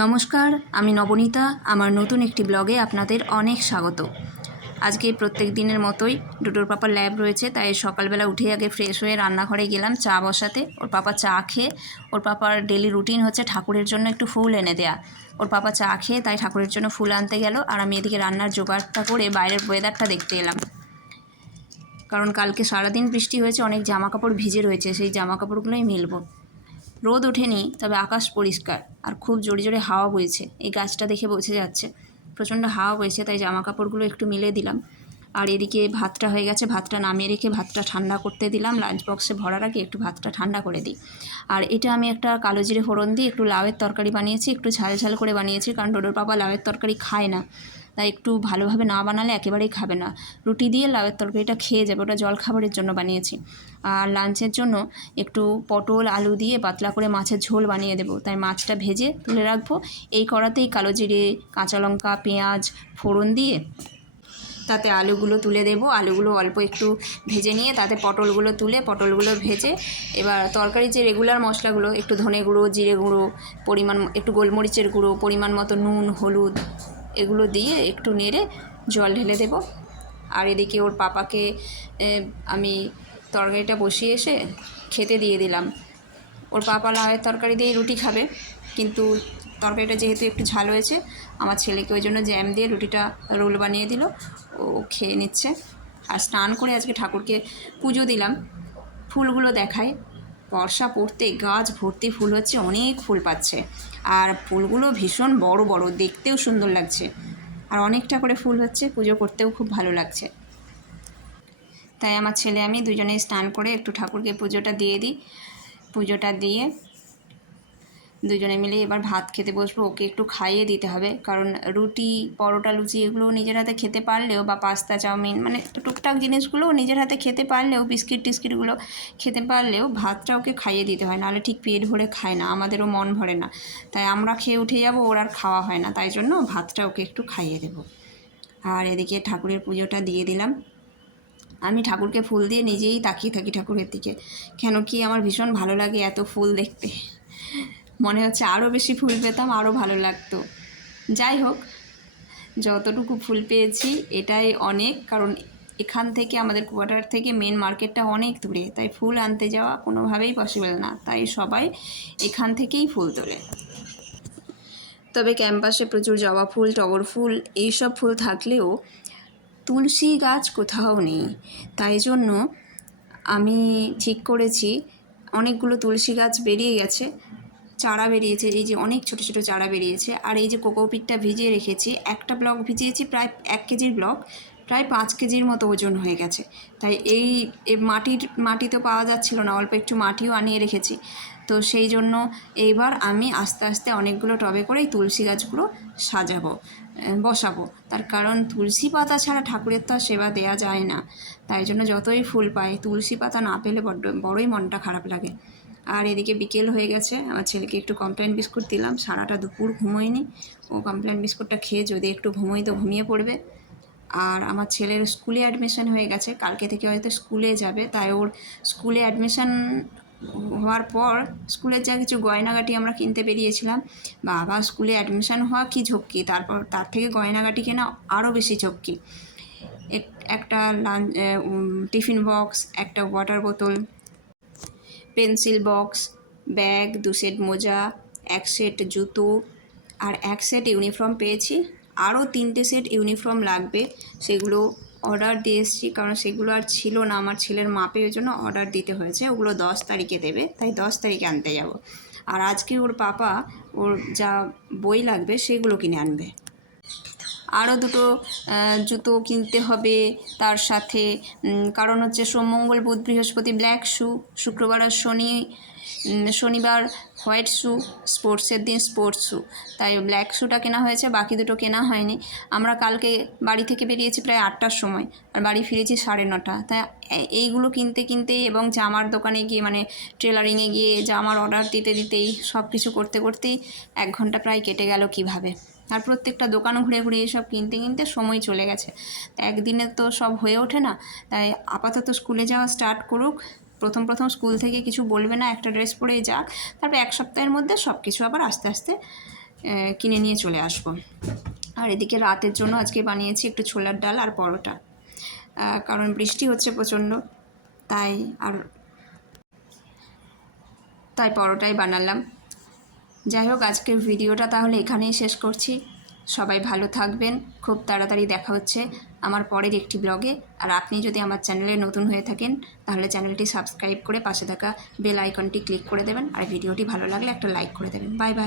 নমস্কার, আমি নবনীতা। আমার নতুন একটি ব্লগে আপনাদের অনেক স্বাগত। আজকে প্রত্যেক দিনের মতোই ডুডুর পাপার ল্যাব রয়েছে, তাই সকালবেলা উঠে আগে ফ্রেশ হয়ে রান্নাঘরে গেলাম চা বসাতে। ওর পাপা চা খেয়ে, ওর পাপার ডেলি রুটিন হচ্ছে ঠাকুরের জন্য একটু ফুল এনে দেয়া। ওর পাপা চা খেয়ে তাই ঠাকুরের জন্য ফুল আনতে গেল, আর আমি এদিকে রান্নার জোগাড়টা করে বাইরের ওয়েদারটা দেখতে এলাম। কারণ কালকে সারাদিন বৃষ্টি হয়েছে, অনেক জামা কাপড় ভিজে রয়েছে, সেই জামা কাপড়গুলোই মেলবো। রোদ ওঠেনি, তবে আকাশ পরিষ্কার আর খুব জোরে জোরে হাওয়া বইছে। এই গাছটা দেখে বোঝা যাচ্ছে প্রচণ্ড হাওয়া বইছে, তাই জামা কাপড়গুলো একটু মিলে দিলাম। আর এদিকে ভাতটা হয়ে গেছে, ভাতটা নামিয়ে রেখে ভাতটা ঠান্ডা করতে দিলাম। লাঞ্চ বক্সে ভরার আগে একটু ভাতটা ঠান্ডা করে দিই। আর এটা আমি একটা কালো জিরে ফোড়ন দিয়ে একটু লাউয়ের তরকারি বানিয়েছি, একটু ঝাল ঝাল করে বানিয়েছি, কারণ ডোডোর পাপা লাউয়ের তরকারি খায় না, তাই একটু ভালোভাবে না বানালে একেবারেই খাবে না। রুটি দিয়ে লাউয়ের তরকারিটা খেয়ে যাবে, ওটা জল খাবারের জন্য বানিয়েছি। আর লাঞ্চের জন্য একটু পটল আলু দিয়ে পাতলা করে মাছের ঝোল বানিয়ে দেবো, তাই মাছটা ভেজে তুলে রাখবো। এই কড়াতেই কালো জিরে, কাঁচা লঙ্কা, পেঁয়াজ ফোড়ন দিয়ে তাতে আলুগুলো তুলে দেবো। আলুগুলো অল্প একটু ভেজে নিয়ে তাতে পটলগুলো তুলে পটলগুলো ভেজে, এবার তরকারির যে রেগুলার মশলাগুলো, একটু ধনে গুঁড়ো, জিরে গুঁড়ো, পরিমাণ একটু গোলমরিচের গুঁড়ো, পরিমাণ মতো নুন, হলুদ, এগুলো দিয়ে একটু নেড়ে জল ঢেলে দেবো। আর এদিকে ওর পাপাকে আমি তরকারিটা বসিয়ে এসে খেতে দিয়ে দিলাম। ওর পাপা লাউয়ের তরকারি দিয়েই রুটি খাবে, কিন্তু তরকারিটা যেহেতু একটু ঝাল হয়েছে, আমার ছেলেকে ওই জন্য জ্যাম দিয়ে রুটিটা রোল বানিয়ে দিল, ও খেয়ে নিচ্ছে। আর স্নান করে আজকে ঠাকুরকে পুজো দিলাম। ফুলগুলো দেখায়, বর্ষা পড়তে গাছ ভর্তি ফুল হচ্ছে, অনেক ফুল পাচ্ছে, আর ফুলগুলো ভীষণ বড় বড়, দেখতেও সুন্দর লাগছে, আর অনেকটা করে ফুল হচ্ছে, পুজো করতেও খুব ভালো লাগছে। তাই আমার ছেলে আমি দুজনেই স্নান করে একটু ঠাকুরকে পুজোটা দিয়ে দিই। পুজোটা দিয়ে দুজনে মিলে এবার ভাত খেতে বসবো। ওকে একটু খাইয়ে দিতে হবে, কারণ রুটি, পরোটা, লুচি এগুলো নিজের হাতে খেতে পারলেও, বা পাস্তা, চাউমিন, মানে টুকটাক জিনিসগুলো নিজের হাতে খেতে পারলেও, বিস্কিট টিস্কিটগুলো খেতে পারলেও ভাতটা ওকে খাইয়ে দিতে হয়, নাহলে ঠিক পেট ভরে খায় না, আমাদেরও মন ভরে না। তাই আমরা খেয়ে উঠে যাবো, ওর আর খাওয়া হয় না, তাই জন্য ভাতটা ওকে একটু খাইয়ে দেবো। আর এদিকে ঠাকুরের পুজোটা দিয়ে দিলাম। আমি ঠাকুরকে ফুল দিয়ে নিজেই তাকিয়ে থাকি ঠাকুরের দিকে, কেন কি আমার ভীষণ ভালো লাগে এত ফুল দেখতে। মনে হচ্ছে আরও বেশি ফুল পেতাম, আরও ভালো লাগতো। যাই হোক, যতটুকু ফুল পেয়েছি এটাই অনেক, কারণ এখান থেকে, আমাদের কোয়ার্টার থেকে মেন মার্কেটটা অনেক দূরে, তাই ফুল আনতে যাওয়া কোনোভাবেই পসিবল না, তাই সবাই এখান থেকেই ফুল তোলে। তবে ক্যাম্পাসে প্রচুর জবা ফুল, টগর ফুল, এইসব ফুল থাকলেও তুলসী গাছ কোথাও নেই। তাই জন্য আমি ঠিক করেছি, অনেকগুলো তুলসী গাছ বেরিয়ে গেছে, চারা বেরিয়েছে, এই যে অনেক ছোটো ছোটো চারা বেরিয়েছে। আর এই যে কোকোপিটটা ভিজিয়ে রেখেছি, একটা ব্লক ভিজিয়েছি প্রায় 1 কেজির ব্লক, প্রায় 5 কেজির মতো ওজন হয়ে গেছে। তাই এই মাটি তো পাওয়া যাচ্ছিল না, অল্প একটু মাটিও আনিয়ে রেখেছি। তো সেই জন্য এইবার আমি আস্তে আস্তে অনেকগুলো টবে করে এই তুলসী গাছগুলো সাজাবো, বসাবো। তার কারণ তুলসী পাতা ছাড়া ঠাকুরের তো আর সেবা দেওয়া যায় না, তাই জন্য যতই ফুল পাই, তুলসী পাতা না পেলে বড়ই মনটা খারাপ লাগে। আর এদিকে বিকেল হয়ে গেছে, আমার ছেলেকে একটু কমপ্লেন বিস্কুট দিলাম, সারাটা দুপুর ঘুমোয়নি, ও কমপ্লেন বিস্কুটটা খেয়ে যদি একটু ঘুমোই তো ঘুমিয়ে পড়বে। আর আমার ছেলের স্কুলে অ্যাডমিশন হয়ে গেছে, কালকে থেকে হয়তো স্কুলে যাবে, তাই ওর স্কুলে অ্যাডমিশন হওয়ার পর স্কুলের যা কিছু গয়নাগাটি আমরা কিনতে বেরিয়েছিলাম, বাবা স্কুলে অ্যাডমিশন হওয়া কি ঝক্কি, তারপর তার থেকে গয়নাগাটি কেনা আরও বেশি ঝক্কি। একটা টিফিন বক্স, একটা ওয়াটার বোতল, পেন্সিল বক্স, ব্যাগ, 2 সেট মোজা, 1 সেট জুতো, আর 1 সেট ইউনিফর্ম পেয়েছি। আরও 3টে সেট ইউনিফর্ম লাগবে, সেগুলো অর্ডার দিয়ে এসেছি, কারণ সেগুলো আর ছিল না আমার ছেলের মাপে, ওই জন্য অর্ডার দিতে হয়েছে। ওগুলো 10 তারিখে দেবে, তাই 10 তারিখে আনতে যাব। আর আজকে ওর পাপা ওর যা বই লাগবে সেগুলো কিনে আনবে। আরও 2টো জুতো কিনতে হবে তার সাথে, কারণ হচ্ছে সোম, মঙ্গল, বুধ, বৃহস্পতি ব্ল্যাক শু, শুক্রবার আর শনিবার হোয়াইট শু, স্পোর্টসের দিন স্পোর্টস শু, তাই ব্ল্যাক শুটা কেনা হয়েছে, বাকি 2টো কেনা হয়নি। আমরা কালকে বাড়ি থেকে বেরিয়েছি প্রায় 8টার সময়, আর বাড়ি ফিরেছি 9:30। তাই এইগুলো কিনতে কিনতেই এবং জামার দোকানে গিয়ে, মানে টেলারিংয়ে গিয়ে জামার অর্ডার দিতে দিতেই, সব কিছু করতে করতেই 1 ঘন্টা প্রায় কেটে গেল কীভাবে। আর প্রত্যেকটা দোকান ঘুরে ঘুরে এসব কিনতে কিনতে সময় চলে গেছে, একদিনে তো সব হয়ে ওঠে না। তাই আপাতত স্কুলে যাওয়া স্টার্ট করুক, প্রথম স্কুল থেকে কিছু বলবে না, একটা ড্রেস পরেই যাক, তারপর 1 সপ্তাহের মধ্যে সব কিছু আবার আস্তে আস্তে কিনে নিয়ে চলে আসব। আর এদিকে রাতের জন্য আজকে বানিয়েছি একটু ছোলার ডাল আর পরোটা, কারণ বৃষ্টি হচ্ছে প্রচণ্ড, তাই পরোটাই বানালাম। যাই হোক, আজকের ভিডিওটা তাহলে এখানেই শেষ করছি। সবাই ভালো থাকবেন। খুব তাড়াতাড়ি দেখা হচ্ছে আমার পরের একটি ব্লগে। আর আপনি যদি আমার চ্যানেলে নতুন হয়ে থাকেন তাহলে চ্যানেলটি সাবস্ক্রাইব করে পাশে থাকা বেল আইকনটি ক্লিক করে দেবেন। আর ভিডিওটি ভালো লাগলে একটা লাইক করে দেবেন। Bye bye.